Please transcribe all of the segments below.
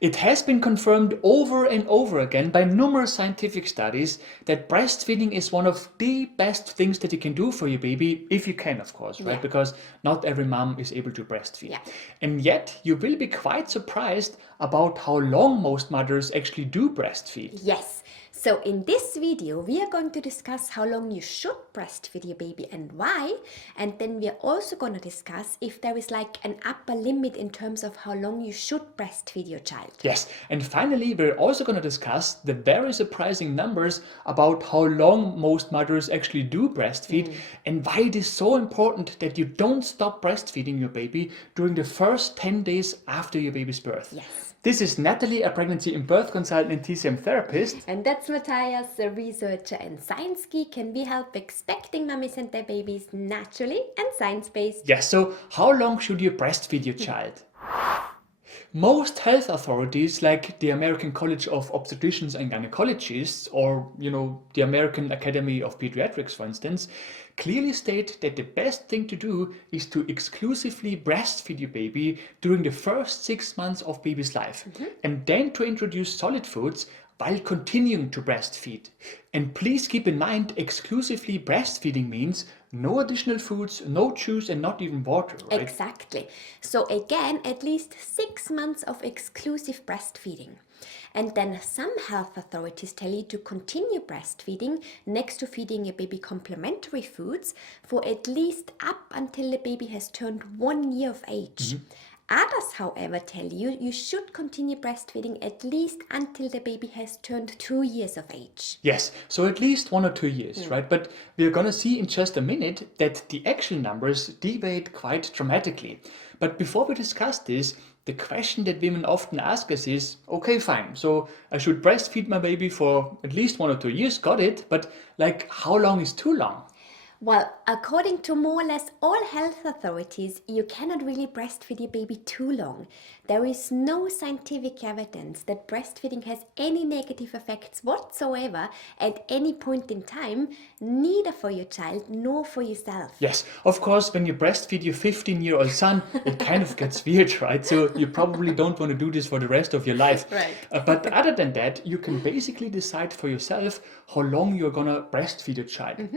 It has been confirmed over and over again by numerous scientific studies that breastfeeding is one of the best things that you can do for your baby, if you can, of course, right? Yeah. Because not every mom is able to breastfeed. Yeah. And yet, you will be quite surprised about how long most mothers actually do breastfeed. Yes. So in this video, we are going to discuss how long you should breastfeed your baby and why. And then we are also going to discuss if there is like an upper limit in terms of how long you should breastfeed your child. Yes, and finally, we're also going to discuss the very surprising numbers about how long most mothers actually do breastfeed and why it is so important that you don't stop breastfeeding your baby during the first 10 days after your baby's birth. Yes. This is Natalie, a pregnancy and birth consultant and TCM therapist. And that's Matthias, a researcher and science geek, and we help expecting mummies and their babies naturally and science-based. Yes, so how long should you breastfeed your child? Most health authorities, like the American College of Obstetricians and Gynecologists, or the American Academy of Pediatrics, for instance, clearly state that the best thing to do is to exclusively breastfeed your baby during the first 6 months of baby's life, and then to introduce solid foods while continuing to breastfeed. And please keep in mind, exclusively breastfeeding means no additional foods, no juice, and not even water, right? Exactly. So again, at least 6 months of exclusive breastfeeding. And then some health authorities tell you to continue breastfeeding next to feeding your baby complementary foods for at least up until the baby has turned 1 year of age. Others, however, tell you you should continue breastfeeding at least until the baby has turned 2 years of age. Yes, so at least 1 or 2 years, right? But we're gonna see in just a minute that the actual numbers deviate quite dramatically. But before we discuss this, the question that women often ask us is, okay, fine, so I should breastfeed my baby for at least 1 or 2 years, got it, but like how long is too long? Well, according to more or less all health authorities, you cannot really breastfeed your baby too long. There is no scientific evidence that breastfeeding has any negative effects whatsoever at any point in time, neither for your child nor for yourself. Yes, of course, when you breastfeed your 15-year-old son, it kind of gets weird, right? So you probably don't want to do this for the rest of your life. Right. But other than that, you can basically decide for yourself how long you're gonna breastfeed your child.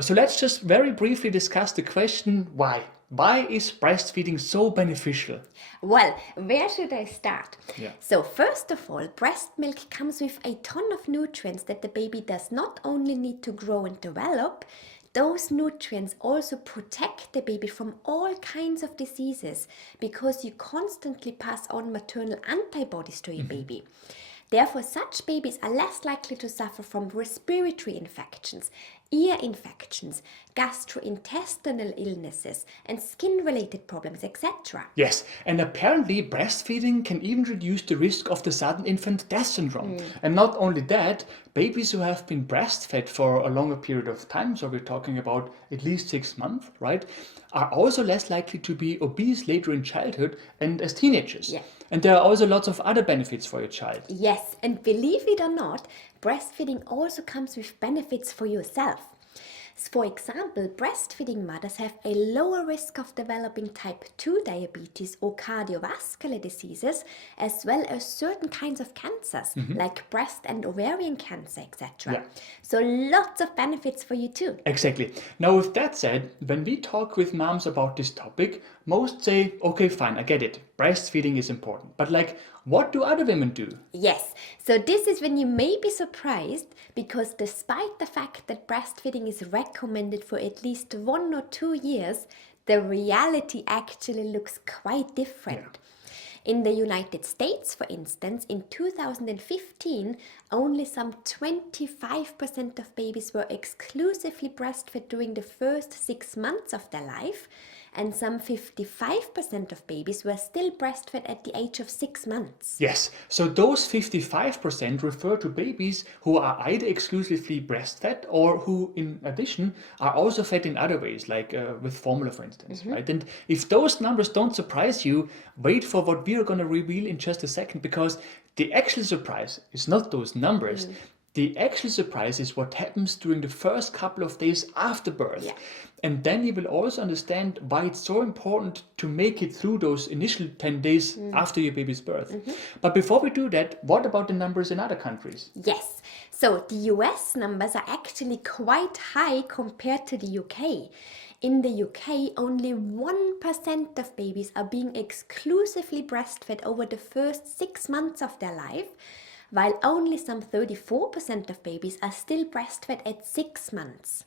So let's just very briefly discuss the question, why? Why is breastfeeding so beneficial? Well, where should I start? Yeah. So first of all, breast milk comes with a ton of nutrients that the baby does not only need to grow and develop, those nutrients also protect the baby from all kinds of diseases because you constantly pass on maternal antibodies to your baby. Therefore, such babies are less likely to suffer from respiratory infections, ear infections, gastrointestinal illnesses, and skin-related problems, etc. Yes, and apparently breastfeeding can even reduce the risk of the sudden infant death syndrome. And not only that, babies who have been breastfed for a longer period of time, so we're talking about at least 6 months, right, are also less likely to be obese later in childhood and as teenagers. Yeah. And there are also lots of other benefits for your child. Yes, and believe it or not, breastfeeding also comes with benefits for yourself. For example, breastfeeding mothers have a lower risk of developing type 2 diabetes or cardiovascular diseases, as well as certain kinds of cancers, like breast and ovarian cancer, etc. Yeah. So lots of benefits for you too. Exactly. Now, with that said, when we talk with moms about this topic, most say, okay, fine, I get it. Breastfeeding is important. But like, what do other women do? Yes, so this is when you may be surprised because despite the fact that breastfeeding is recommended for at least 1 or 2 years, the reality actually looks quite different. In the United States, for instance, in 2015, only some 25% of babies were exclusively breastfed during the first 6 months of their life, and some 55% of babies were still breastfed at the age of 6 months. Yes, so those 55% refer to babies who are either exclusively breastfed or who, in addition, are also fed in other ways, like with formula, for instance, right? And if those numbers don't surprise you, wait for what we are going to reveal in just a second, because the actual surprise is not those numbers. The actual surprise is what happens during the first couple of days after birth. Yeah. And then you will also understand why it's so important to make it through those initial 10 days after your baby's birth. But before we do that, what about the numbers in other countries? Yes, so the US numbers are actually quite high compared to the UK. In the UK, only 1% of babies are being exclusively breastfed over the first 6 months of their life, while only some 34% of babies are still breastfed at 6 months.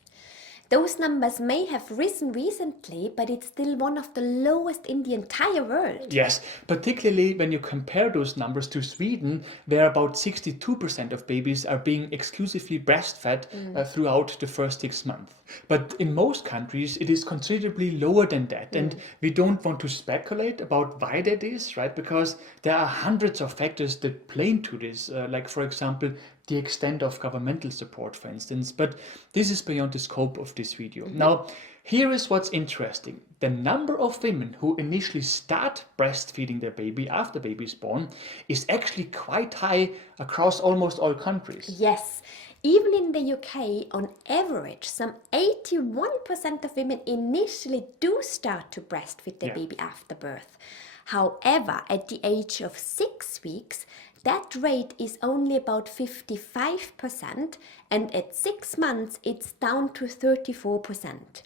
Those numbers may have risen recently, but it's still one of the lowest in the entire world. Yes, particularly when you compare those numbers to Sweden, where about 62% of babies are being exclusively breastfed throughout the first 6 months. But in most countries, it is considerably lower than that. And we don't want to speculate about why that is, right? Because there are hundreds of factors that play into this, like, for example, the extent of governmental support, for instance, but this is beyond the scope of this video. Now, here is what's interesting. The number of women who initially start breastfeeding their baby after baby is born is actually quite high across almost all countries. Yes, even in the UK, on average, some 81% of women initially do start to breastfeed their baby after birth. However, at the age of 6 weeks, that rate is only about 55%, and at 6 months it's down to 34%.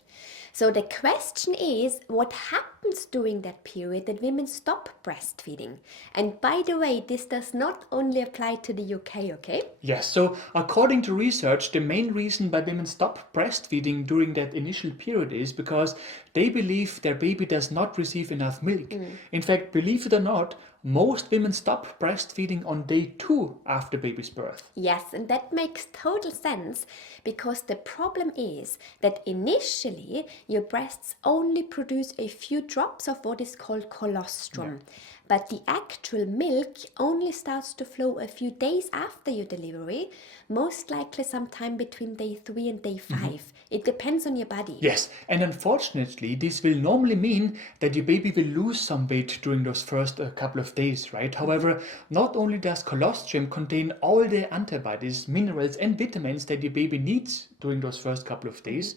So the question is, what happens during that period that women stop breastfeeding? And by the way, this does not only apply to the UK, okay? Yes, so according to research, the main reason why women stop breastfeeding during that initial period is because they believe their baby does not receive enough milk. In fact, believe it or not, most women stop breastfeeding on day 2 after baby's birth. Yes, and that makes total sense because the problem is that initially your breasts only produce a few drops of what is called colostrum. But the actual milk only starts to flow a few days after your delivery, most likely sometime between day 3 and day 5. It depends on your body. Yes, and unfortunately, this will normally mean that your baby will lose some weight during those first couple of days, right? However, not only does colostrum contain all the antibodies, minerals, and vitamins that your baby needs during those first couple of days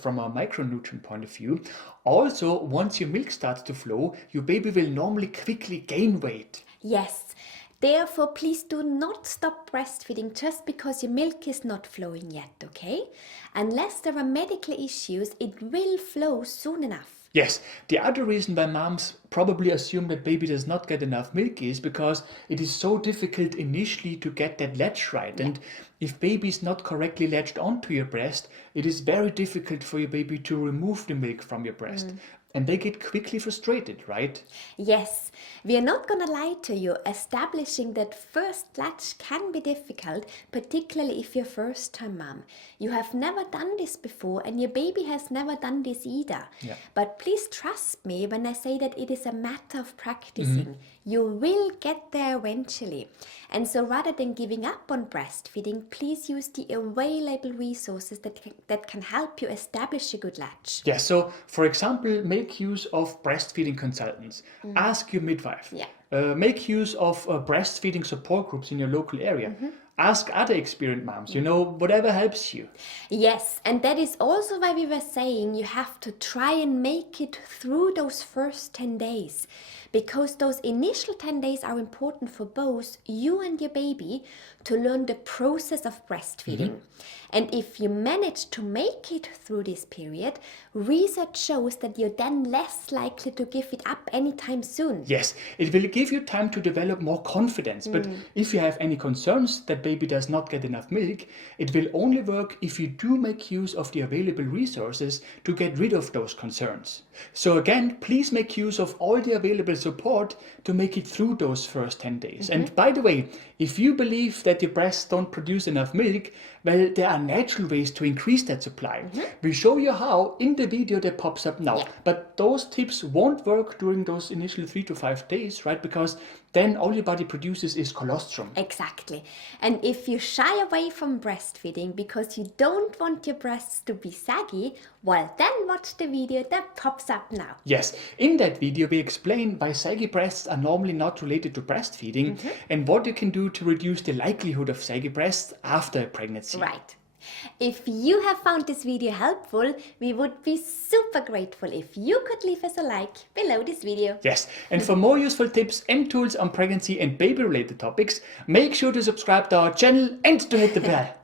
from a micronutrient point of view, also, once your milk starts to flow, your baby will normally quickly gain weight. Yes. Therefore, please do not stop breastfeeding just because your milk is not flowing yet, okay? Unless there are medical issues, it will flow soon enough. Yes, the other reason why moms probably assume that baby does not get enough milk is because it is so difficult initially to get that latch right. And if baby is not correctly latched onto your breast, it is very difficult for your baby to remove the milk from your breast. And they get quickly frustrated, right? Yes, we are not gonna lie to you. Establishing that first latch can be difficult, particularly if you're first-time mom. You have never done this before and your baby has never done this either. Yeah. But please trust me when I say that it is a matter of practicing. You will get there eventually. And so rather than giving up on breastfeeding, please use the available resources that can help you establish a good latch. Yeah, so for example, make use of breastfeeding consultants. Ask your midwife. Yeah. Make use of breastfeeding support groups in your local area. Ask other experienced moms, whatever helps you. Yes, and that is also why we were saying you have to try and make it through those first 10 days. Because those initial 10 days are important for both you and your baby to learn the process of breastfeeding. And if you manage to make it through this period, research shows that you're then less likely to give it up anytime soon. Yes, it will give you time to develop more confidence. But if you have any concerns that baby does not get enough milk, it will only work if you do make use of the available resources to get rid of those concerns. So again, please make use of all the available support to make it through those first 10 days. And by the way, if you believe that your breasts don't produce enough milk, well, there are natural ways to increase that supply. We show you how in the video that pops up now. But those tips won't work during those initial 3 to 5 days, right? Because then all your body produces is colostrum. Exactly. And if you shy away from breastfeeding because you don't want your breasts to be saggy, well, then watch the video that pops up now. Yes, in that video we explain why saggy breasts are normally not related to breastfeeding and what you can do to reduce the likelihood of saggy breasts after a pregnancy. Right. If you have found this video helpful, we would be super grateful if you could leave us a like below this video. Yes, and for more useful tips and tools on pregnancy and baby related topics, make sure to subscribe to our channel and to hit the bell.